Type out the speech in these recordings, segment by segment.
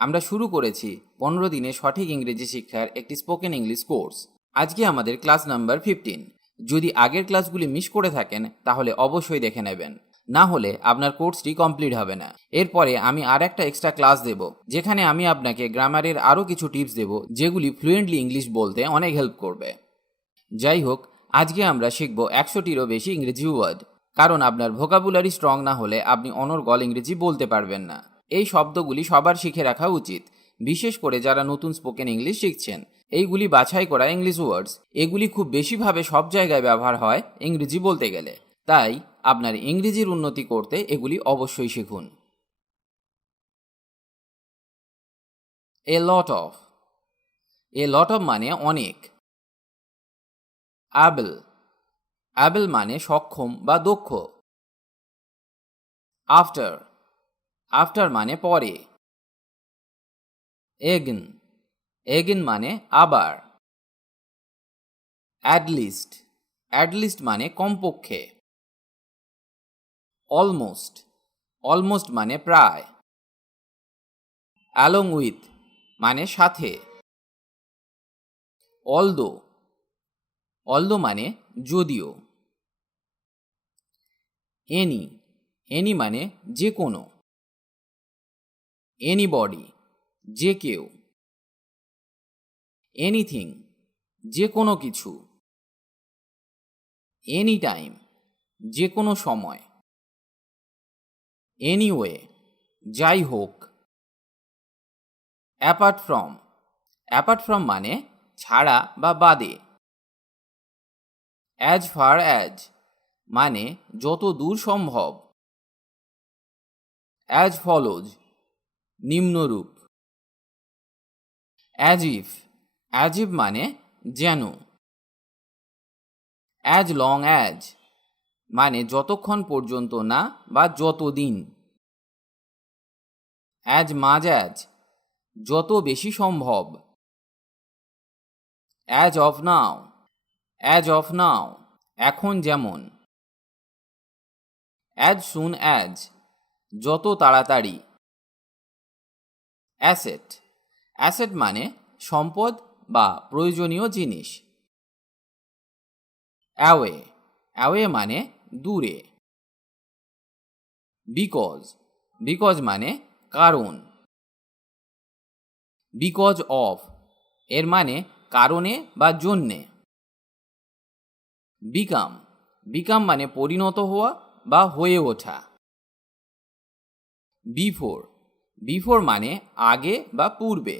আমরা শুরু করেছি 15 দিনে সঠিক ইংরেজি শিক্ষার একটি স্পোকেন ইংলিশ কোর্স। আজকে আমাদের ক্লাস নাম্বার 15। যদি আগের ক্লাসগুলি মিস করে থাকেন তাহলে অবশ্যই দেখে নেবেন, না হলে আপনার কোর্সটি কমপ্লিট হবে না। এরপরে আমি আর একটা এক্সট্রা ক্লাস দেব, যেখানে আমি আপনাকে গ্রামারের আরও কিছু টিপস দেব, যেগুলি ফ্লুয়েন্টলি ইংলিশ বলতে অনেক হেল্প করবে। যাই হোক, আজকে আমরা শিখব 100টিরও বেশি ইংরেজি ওয়ার্ড, কারণ আপনার ভোকাবুলারি স্ট্রং না হলে আপনি অনর্গল ইংরেজি বলতে পারবেন না। এই শব্দগুলি সবার শিখে রাখা উচিত, বিশেষ করে যারা নতুন স্পোকেন ইংলিশ শিখছেন। এইগুলি বাছাই করা ইংলিশ ওয়ার্ডস, এগুলি খুব বেশিভাবে সব জায়গায় ব্যবহার হয় ইংরেজি বলতে গেলে, তাই আপনার ইংরেজির উন্নতি করতে এগুলি অবশ্যই শিখুন। এ লট অফ মানে অনেক। অ্যাবল, অ্যাবল মানে সক্ষম বা দক্ষ। আফটার, আফটার মানে পরে। এগেন, এগেন মানে আবার। অ্যাটলিস্ট, অ্যাটলিস্ট মানে কমপক্ষে। অলমোস্ট, অলমোস্ট মানে প্রায়। অ্যালং উইথ মানে সাথে। অলদো, অলদো মানে যদিও। এনি, এনি মানে যে কোনো। এনিবডি, যে কেউ। এনিথিং, যে কোনো কিছু। এনি টাইম, যে কোনো সময়। এনিওয়ে, যাই হোক। অ্যাপার্ট ফ্রম, অ্যাপার্ট ফ্রম মানে ছাড়া বা বাদে। অ্যাজ ফার অ্যাজ মানে যত দূর সম্ভব। অ্যাজ ফলোজ, নিম্নরূপ। অ্যাজ ইফ, অ্যাজ ইফ মানে যেন। অ্যাজ লং অ্যাজ মানে যতক্ষণ পর্যন্ত না বা যতদিন। অ্যাজ মাঝ অ্যাজ, যত বেশি সম্ভব। As of now, as of now এখন যেমন। অ্যাজ সুন অ্যাজ, যত তাড়াতাড়ি। অ্যাসেট, অ্যাসেট মানে সম্পদ বা প্রয়োজনীয় জিনিস। অ্যাওয়ে, অ্যাওয়ে মানে দূরে। বিকজ, বিকজ মানে কারণ। বিকজ অফ এর মানে কারণে বা জন্যে। বিকাম, বিকাম মানে পরিণত হওয়া বা হয়ে ওঠা। বিফোর, বিফোর মানে আগে বা পূর্বে।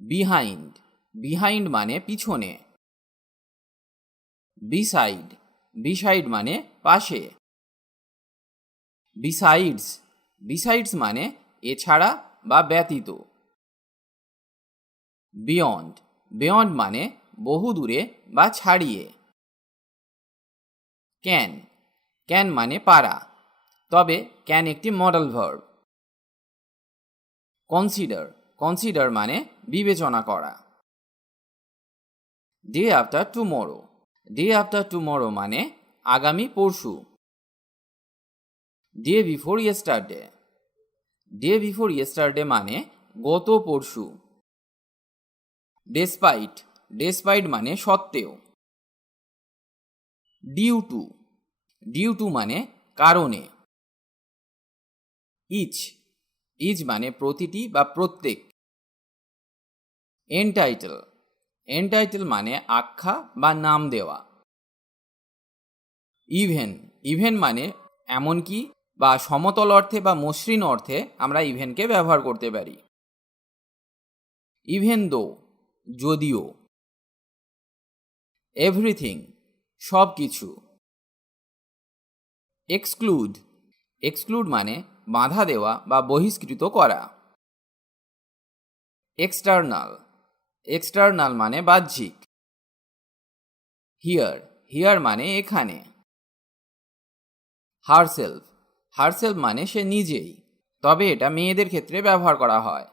বিহাইন্ড, বিহাইন্ড মানে পিছনে। বিসাইড, বিসাইড মানে পাশে। বিসাইডস, বিসাইডস মানে এছাড়া বা ব্যতীত। বিয়ন্ড, বিয়ন্ড মানে বহু দূরে বা ছাড়িয়ে। ক্যান, ক্যান মানে পারা, তবে ক্যান একটি মডেল ভার্ব। কনসিডার, কনসিডার মানে বিবেচনা করা। Day after tomorrow, day after tomorrow মানে আগামী পরশু। Day before yesterday, day before yesterday মানে গত পরশু। ডেসপাইট, ডেসপাইট মানে সত্ত্বেও। ডিউ টু, ডিউ টু মানে কারণে। ইচ, ইচ মানে প্রতিটি বা প্রত্যেক। এনটাইটেল, এনটাইটেল মানে আখ্যা বা নাম দেওয়া। ইভেন, ইভেন মানে এমনকি বা সমতল অর্থে বা মসৃণ অর্থে আমরা ইভেনকে ব্যবহার করতে পারি। ইভেন দো, যদিও। এভরিথিং, সব কিছু। এক্সক্লুড, এক্সক্লুড মানে বাধা দেওয়া বা বহিষ্কৃত করা। এক্সটার্নাল, এক্সটার্নাল মানে বাহ্যিক। হিয়ার, হিয়ার মানে এখানে। হারসেলফ, হারসেলফ মানে সে নিজেই, তবে এটা মেয়েদের ক্ষেত্রে ব্যবহার করা হয়।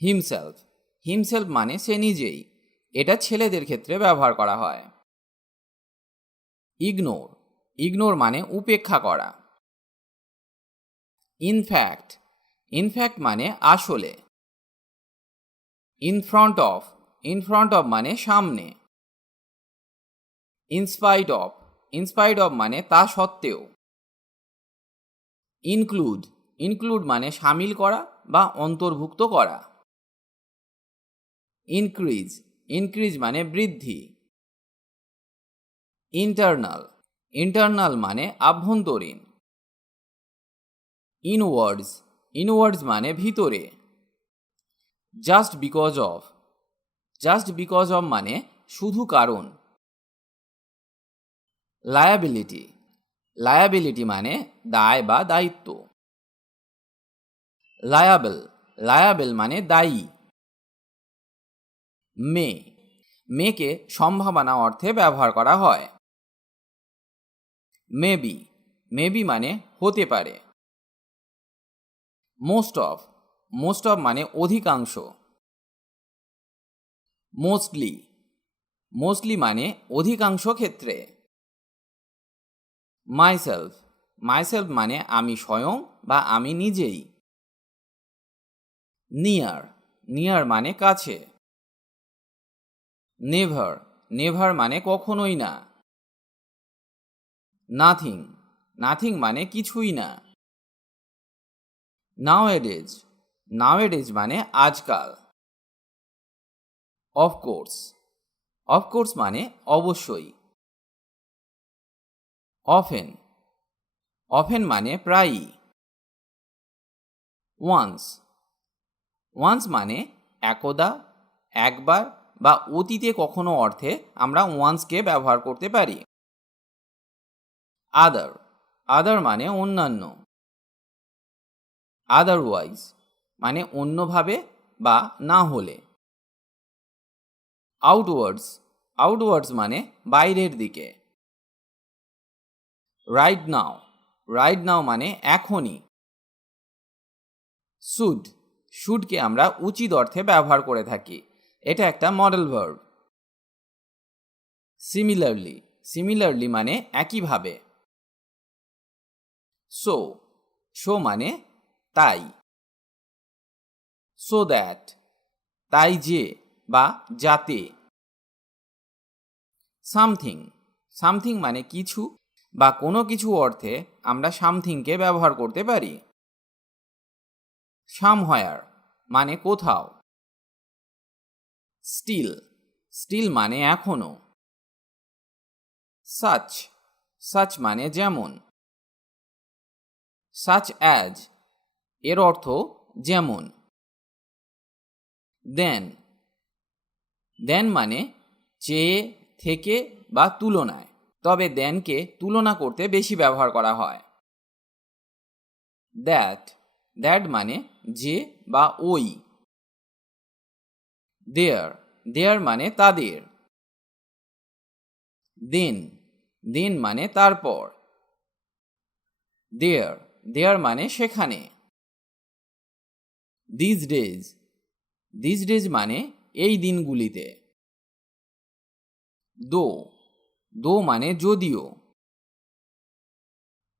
হিমসেলফ, হিমসেলফ মানে সে নিজেই, এটা ছেলেদের ক্ষেত্রে ব্যবহার করা হয়। ইগনোর, ইগনোর মানে উপেক্ষা করা। ইনফ্যাক্ট, ইনফ্যাক্ট মানে আসলে। ইন ফ্রন্ট অফ মানে সামনে। ইনস্পাইট অফ মানে তা সত্ত্বেও। ইনক্লুড মানে শামিল করা বা অন্তর্ভুক্ত করা। ইনক্রিজ মানে বৃদ্ধি। ইন্টারনাল মানে আভ্যন্তরীণ। ইনওয়ার্ডস মানে ভিতরে। জাস্ট বিকজ অফ মানে শুধু কারণ। লায়াবিলিটি মানে দায় বা দায়িত্ব। লায়াবেল মানে দায়ী। মেকে সম্ভাবনা অর্থে ব্যবহার করা হয়। মেবি মানে হতে পারে। মোস্ট অফ মানে অধিকাংশ। মোস্টলি মানে অধিকাংশ ক্ষেত্রে। মাইসেলফ মানে আমি স্বয়ং বা আমি নিজেই। নিয়ার মানে কাছে। নেভার মানে কখনোই না। নাথিং মানে কিছুই না। নাওএডেজ মানে আজকাল। অফকোর্স মানে অবশ্যই। অফেন মানে প্রায়ই। ওয়ান্স মানে একদা, একবার বা অতীতে কখনো অর্থে আমরা ওয়ান্সকে ব্যবহার করতে পারি। আদার মানে অন্যান্য। আদারওয়াইজ মানে অন্যভাবে বা না হলে। আউটওয়ার্ডস মানে বাইরের দিকে। রাইট নাও মানে এখনই। শুডকে আমরা উচিত অর্থে ব্যবহার করে থাকি। এটা একটা মডেল ভার্ব। সিমিলারলি মানে একইভাবে। সো মানে তাই। সো দ্যাট তাই যে বা যাতে। সামথিং মানে কিছু বা কোনো কিছু অর্থে আমরা সামথিংকে ব্যবহার করতে পারি। সামহয়ার মানে কোথাও। স্টিল মানে এখনো। সাচ মানে যেমন। সাচ অ্যাজ এর অর্থ যেমন। দেন মানে চেয়ে, থেকে বা তুলনায়, তবে দেনকে তুলনা করতে বেশি ব্যবহার করা হয়। দ্যাট মানে যে বা ওই। দেয়ার মানে তাদের। দেন মানে তারপর। দেয়ার মানে সেখানে। দিস ডেজ মানে এই দিনগুলিতে। দো মানে যদিও।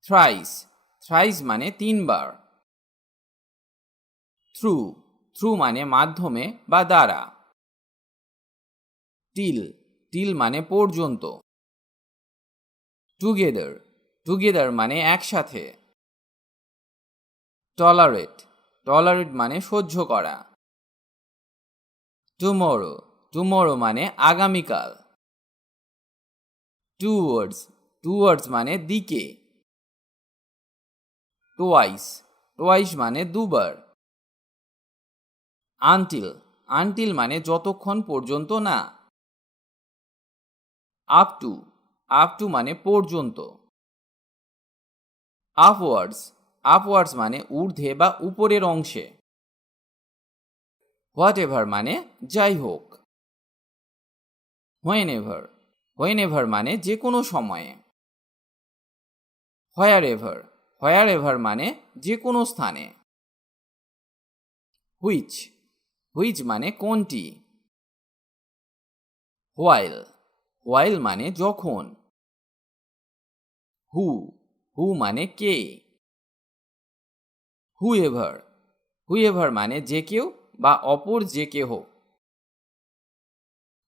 থ্রাইস মানে 3 বার। থ্রু মানে মাধ্যমে বা দ্বারা। টিল মানে পর্যন্ত। টুগেদার মানে একসাথে। টলারেট মানে সহ্য করা। টুমরো মানে আগামীকাল। টুয়ার্ডস মানে দিকে। টোয়াইস মানে 2 বার। আনটিল মানে যতক্ষণ পর্যন্ত না। আপ টু মানে পর্যন্ত। আপওয়ার্ডস মানে ঊর্ধ্বে বা উপরের অংশে। হোয়াটএভার মানে যাই হোক। হোয়েনএভার মানে যে কোনো সময়ে। হোয়ারএভার মানে যে কোনো স্থানে। হুইচ মানে কোনটি। হোয়াইল মানে যখন। হু মানে কে। হুএভার, হুএভার মানে যে কেউ বা অপর যে কেহ।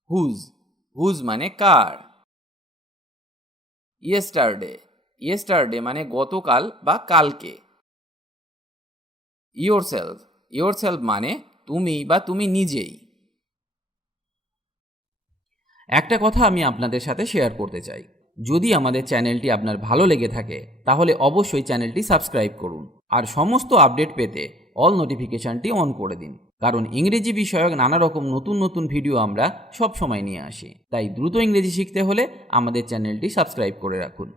হুজ, হুজ মানে কার। ইয়েস্টারডে, ইয়েস্টারডে মানে গতকাল বা কালকে। ইয়োরসেলফ, ইয়োরসেলফ মানে তুমি বা তুমি নিজেই। একটা কথা আমি আপনাদের সাথে শেয়ার করতে চাই, যদি আমাদের চ্যানেলটি আপনার ভালো লেগে থাকে তাহলে অবশ্যই চ্যানেলটি সাবস্ক্রাইব করুন আর সমস্ত আপডেট পেতে অল নোটিফিকেশনটি অন করে দিন, কারণ ইংরেজি বিষয়ক নানা রকম নতুন নতুন ভিডিও আমরা সব সময় নিয়ে আসি। তাই দ্রুত ইংরেজি শিখতে হলে আমাদের চ্যানেলটি সাবস্ক্রাইব করে রাখুন।